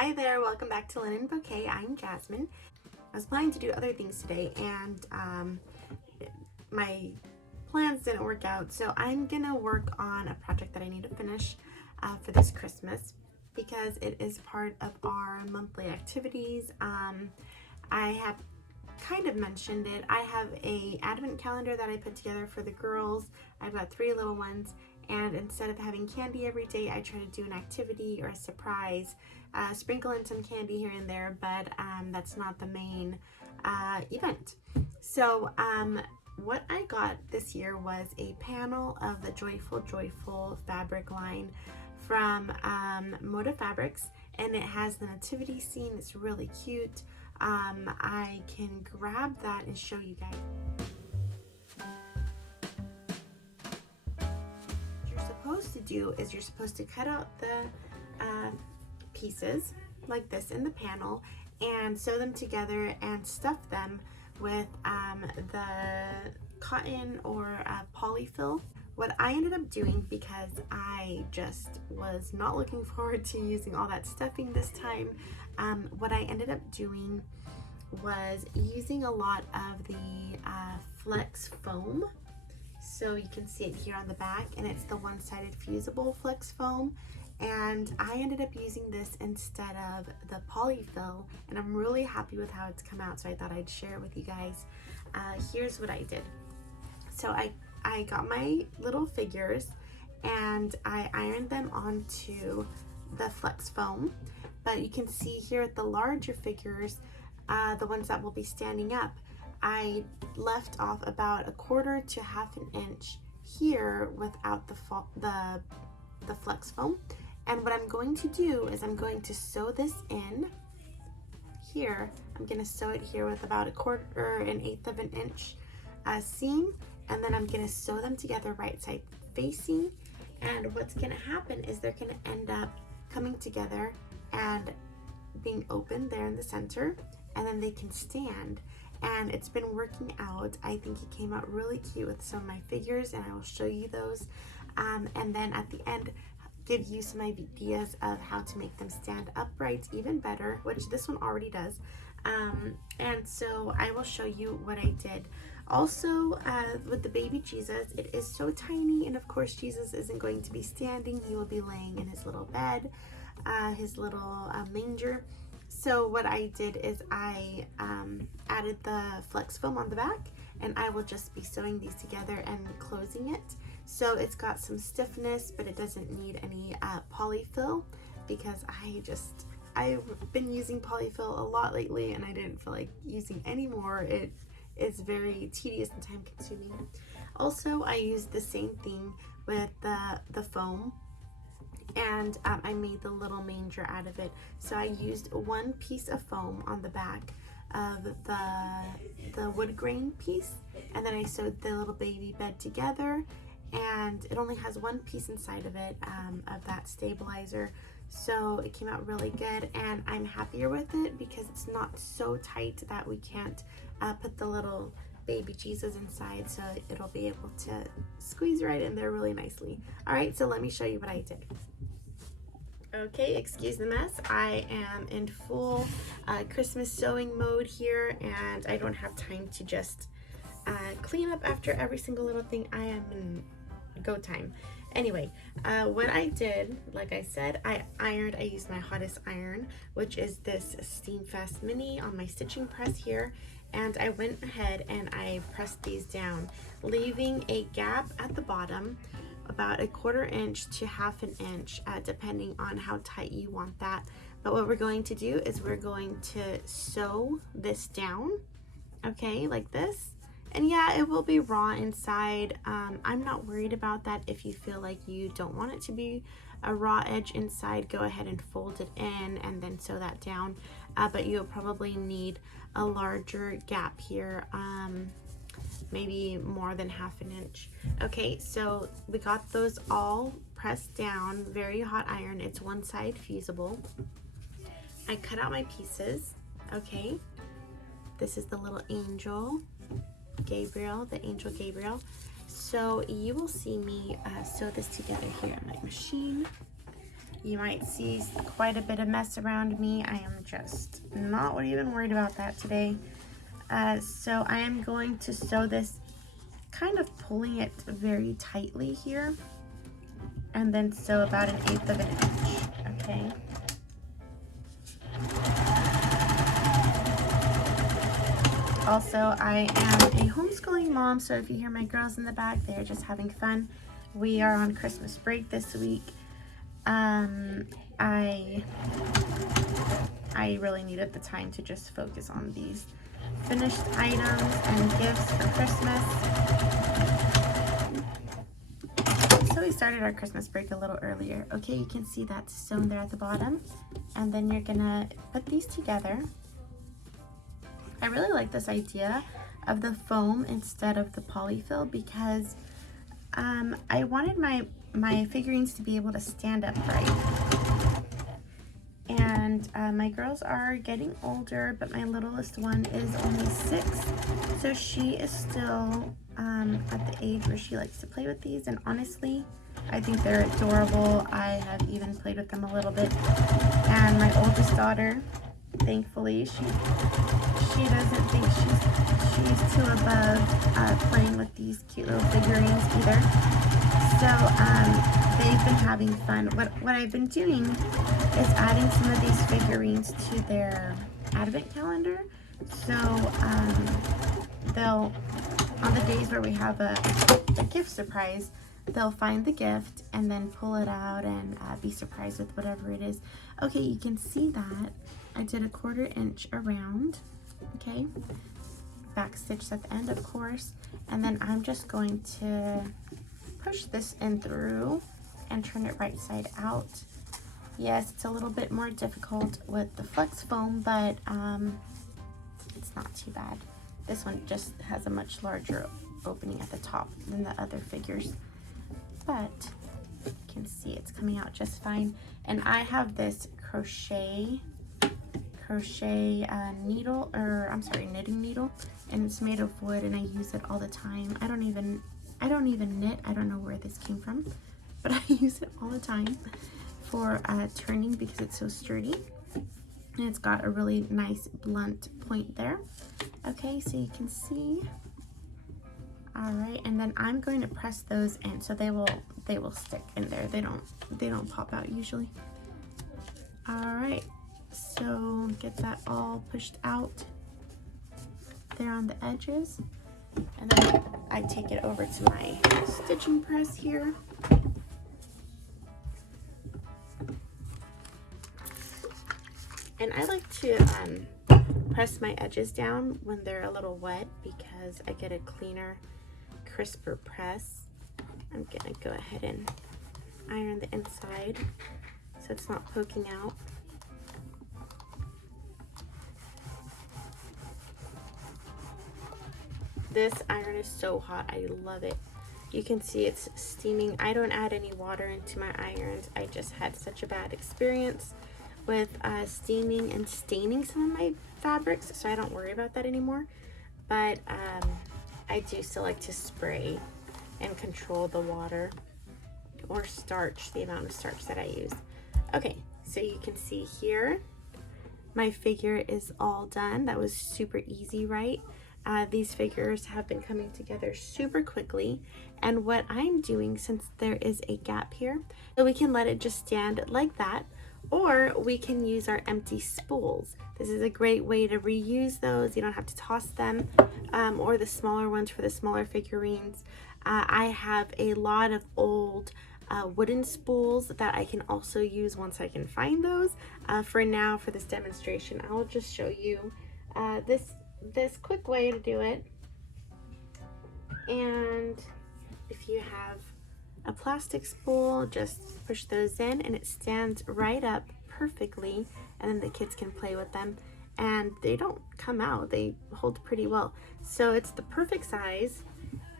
Hi there, welcome back to Linen Bouquet. I'm Jasmine. I was planning to do other things today and my plans didn't work out, so I'm gonna work on a project that I need to finish for this Christmas because it is part of our monthly activities. I have kind of mentioned it. I have a advent calendar that I put together for the girls. I've got 3 little ones, and instead of having candy every day, I try to do an activity or a surprise, sprinkle in some candy here and there, but that's not the main event. So what I got this year was a panel of the Joyful fabric line from Moda Fabrics, and it has the nativity scene. It's really cute. I can grab that and show you guys. What you're supposed to do is you're supposed to cut out the pieces like this in the panel and sew them together and stuff them with the cotton or polyfill. What I ended up doing, because I just was not looking forward to using all that stuffing this time, what I ended up doing was using a lot of the flex foam. So you can see it here on the back, and it's the one-sided fusible flex foam. And I ended up using this instead of the polyfill, and I'm really happy with how it's come out, so I thought I'd share it with you guys. Here's what I did. So I got my little figures and I ironed them onto the flex foam, but you can see here at the larger figures, the ones that will be standing up, I left off about 1/4 to 1/2 inch here without the flex foam. And what I'm going to do is I'm going to sew this in here. I'm going to sew it here with about 1/4 of an inch seam, and then I'm going to sew them together right side facing. And what's going to happen is they're going to end up coming together and being open there in the center, and then they can stand. And it's been working out. I think it came out really cute with some of my figures, and I will show you those. And then at the end, give you some ideas of how to make them stand upright even better, which this one already does. And so I will show you what I did. Also, with the baby Jesus, it is so tiny, and of course Jesus isn't going to be standing. He will be laying in his little bed, his little manger. So what I did is I added the flex foam on the back, and I will just be sewing these together and closing it. So it's got some stiffness, but it doesn't need any polyfill, because I've been using polyfill a lot lately and I didn't feel like using any more. It is very tedious and time consuming. Also, I used the same thing with the foam, and I made the little manger out of it. So I used 1 piece of foam on the back of the wood grain piece, and then I sewed the little baby bed together, and it only has 1 piece inside of it of that stabilizer. So it came out really good, and I'm happier with it because it's not so tight that we can't put the little baby Jesus inside, so it'll be able to squeeze right in there really nicely. All right, so let me show you what I did. Okay, excuse the mess. I am in full Christmas sewing mode here, and I don't have time to just clean up after every single little thing. I am in go time. Anyway, what I did, like I said, I used my hottest iron, which is this Steam Fast Mini on my stitching press here, and I went ahead and I pressed these down, leaving a gap at the bottom about 1/4 inch to 1/2 inch, depending on how tight you want that. But what we're going to do is we're going to sew this down, okay, like this. And yeah, it will be raw inside. I'm not worried about that. If you feel like you don't want it to be a raw edge inside, go ahead and fold it in and then sew that down. But you'll probably need a larger gap here, maybe more than 1/2 inch. Okay, so we got those all pressed down, very hot iron. It's 1 side fusible. I cut out my pieces, okay. This is the little angel Gabriel, the angel Gabriel. So you will see me sew this together here on my machine. You might see quite a bit of mess around me. I am just not even worried about that today. So I am going to sew this, kind of pulling it very tightly here, and then sew about 1/8 of an inch, okay? Also, I am a homeschooling mom, so if you hear my girls in the back, they're just having fun. We are on Christmas break this week. I really needed the time to just focus on these finished items and gifts for Christmas. So we started our Christmas break a little earlier. Okay, you can see that's sewn there at the bottom. And then you're gonna put these together. I really like this idea of the foam instead of the polyfill because I wanted my figurines to be able to stand upright. And my girls are getting older, but my littlest one is only 6, so she is still at the age where she likes to play with these, and honestly, I think they're adorable. I have even played with them a little bit, and my oldest daughter, thankfully, she doesn't think she's too above playing with these cute little figurines either. So they've been having fun. What I've been doing is adding some of these figurines to their advent calendar. So they'll, on the days where we have a gift surprise, they'll find the gift and then pull it out and be surprised with whatever it is. Okay, you can see that I did a 1/4 inch around, okay? Back stitch at the end, of course. And then I'm just going to push this in through and turn it right side out. Yes, it's a little bit more difficult with the flex foam, but it's not too bad. This one just has a much larger opening at the top than the other figures, but you can see it's coming out just fine. And I have this crochet needle, or I'm sorry, knitting needle, and it's made of wood, and I use it all the time. I don't even knit. I don't know where this came from, but I use it all the time for turning because it's so sturdy, and it's got a really nice blunt point there. Okay, so you can see. All right, and then I'm going to press those in so they will stick in there. They don't pop out usually. All right, so get that all pushed out there on the edges, and then I take it over to my stitching press here. And I like to press my edges down when they're a little wet because I get a cleaner, crisper press. I'm gonna go ahead and iron the inside so it's not poking out. This iron is so hot, I love it. You can see it's steaming. I don't add any water into my irons. I just had such a bad experience with steaming and staining some of my fabrics, so I don't worry about that anymore. But I do still like to spray and control the water or starch, the amount of starch that I use. Okay, so you can see here, my figure is all done. That was super easy, right? These figures have been coming together super quickly, and what I'm doing, since there is a gap here, so we can let it just stand like that, or we can use our empty spools. This is a great way to reuse those. You don't have to toss them, or the smaller ones for the smaller figurines. I have a lot of old wooden spools that I can also use once I can find those. For now, for this demonstration, I'll just show you this quick way to do it. And if you have a plastic spool, just push those in and it stands right up perfectly, and then the kids can play with them and they don't come out. They hold pretty well. So it's the perfect size.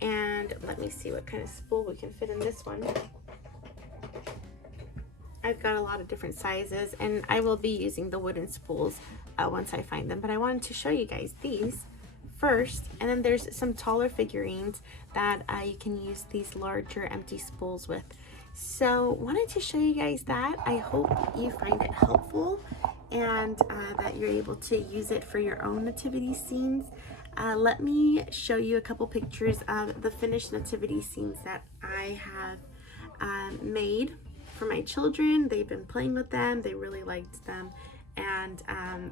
And let me see what kind of spool we can fit in this one. I've got a lot of different sizes, and I will be using the wooden spools once I find them, but I wanted to show you guys these first. And then there's some taller figurines that you can use these larger empty spools with. So wanted to show you guys that. I hope you find it helpful and that you're able to use it for your own nativity scenes. Let me show you a couple pictures of the finished nativity scenes that I have made for my children. They've been playing with them. They really liked them. And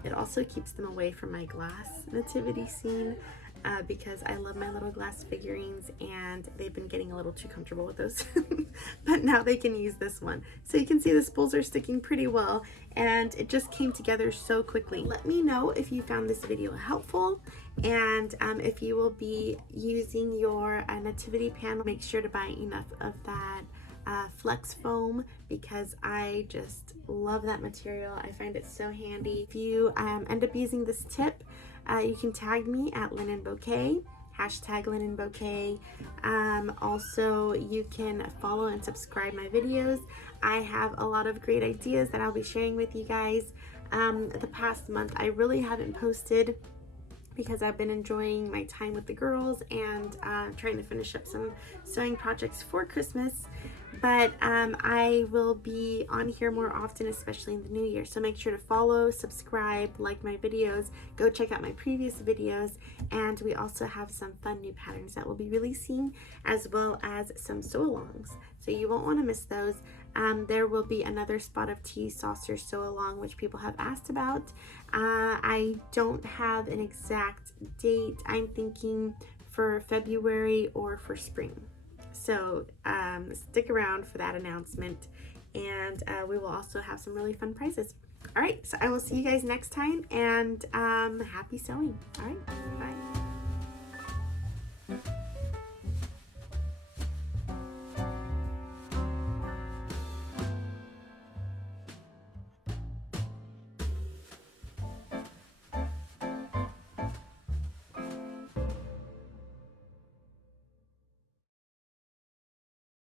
it also keeps them away from my glass nativity scene because I love my little glass figurines and they've been getting a little too comfortable with those. But now they can use this one. So you can see the spools are sticking pretty well and it just came together so quickly. Let me know if you found this video helpful and if you will be using your nativity panel. Make sure to buy enough of that flex foam because I just love that material. I find it so handy. If you end up using this tip, you can tag me at Linen Bouquet, hashtag Linen Bouquet. Also, you can follow and subscribe my videos. I have a lot of great ideas that I'll be sharing with you guys. The past month, I really haven't posted because I've been enjoying my time with the girls and trying to finish up some sewing projects for Christmas. But I will be on here more often, especially in the new year. So make sure to follow, subscribe, like my videos, go check out my previous videos. And we also have some fun new patterns that we'll be releasing, as well as some sew-alongs. So you won't want to miss those. There will be another Spot of Tea saucer sew-along, which people have asked about. I don't have an exact date. I'm thinking for February or for spring. So stick around for that announcement, and we will also have some really fun prizes. All right, so I will see you guys next time, and happy sewing. All right, bye.